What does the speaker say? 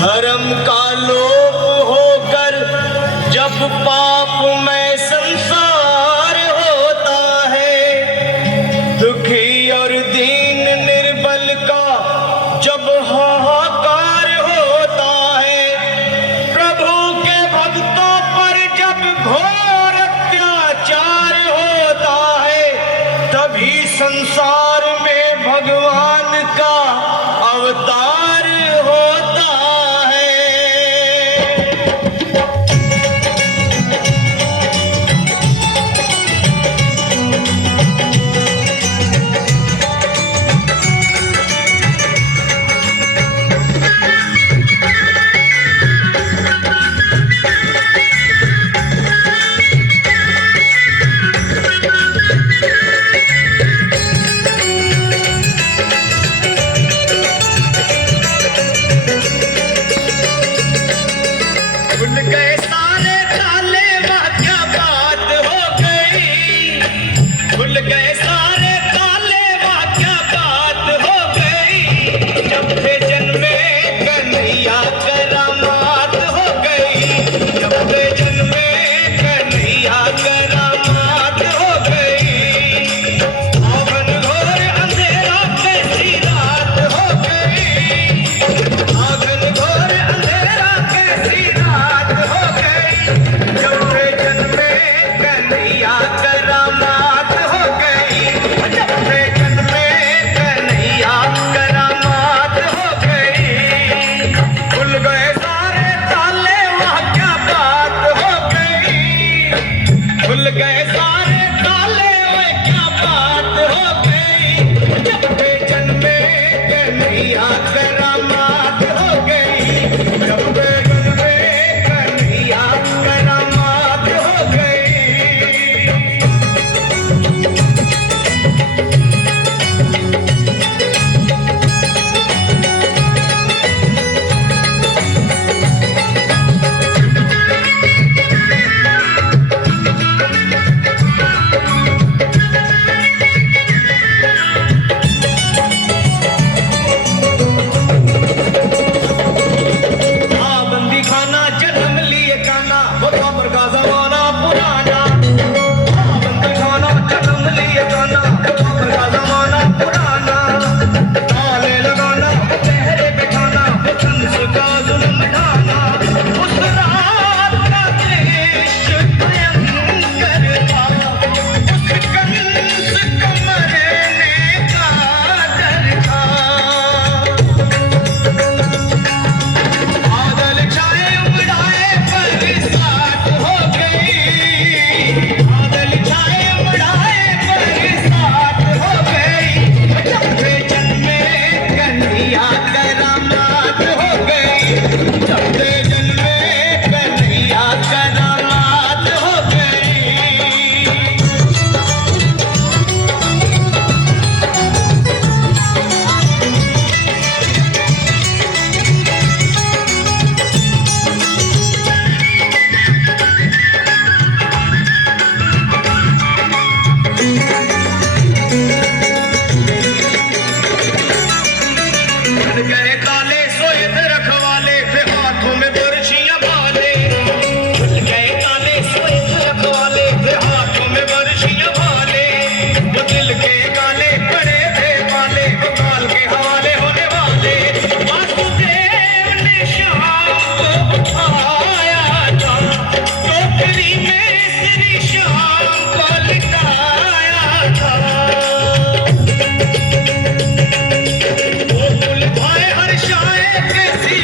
धर्म का लोप होकर जब पाप में संसार होता है, दुखी और दीन निर्बल का जब हाहाकार होता है, प्रभु के भक्तों पर जब घोर अत्याचार होता है, तभी संसार में भगवान का अवतार होता है। खुल गए सारे ताले, वाह क्या बात हो गई। खुल गए सारे ताले, वाह क्या बात हो गई। जब से जन्मे कन्हैया करामात हो गई। जब से जन्मे कन्हैया करामात हो गई। आंगन घोर अंधेरा कैसी रात हो गई। आंगन घोर अंधेरा कैसी रात हो गई। जब से जन्मे कन्हैया करामात हो गई। जब से जन्मे कन्हैया करामात हो गई। खुल गए सारे ताले, वह क्या बात हो गई। खुल गए सारे ताले, वह क्या बात हो गई। जब से जन्मे कन्हैया करामात हो गई। जब से जन्मे कन्हैया करामात हो गई। बंदी खाना जन्म लिए काना, वो कब्र का जमाना पुराना। बंदी खाना जन्म लिए काना, वो कब्र का जमाना पुराना। ताले लगाना, वो पहरे बिठाना, वो कंस का जुल्म ढाना। उस रात का दृश्य भयंकर था, उस कंस को मरने का डर था। बादल छाए उमड़ाए बरसात हो गई। बादल छाए उमड़ाए बरसात हो गई। जब से जन्मे कन्हैया करामात हो गई। जब से जन्मे कन्हैया करामात हो गई। खुल गए ताले, सोए थे रखवाले, थे हाथों में बरछियां भाले। खुल गए ताले, सोए थे रखवाले, थे हाथों में बरछियां भाले। वो दिल के गाले पड़े थे पाले, वो काल के हवाले होने वाले। वासुदेव ने श्याम को उठाया था, टोकरी में श्री श्याम को लिटाया था। वो फूल भाए हर्षाए कैसी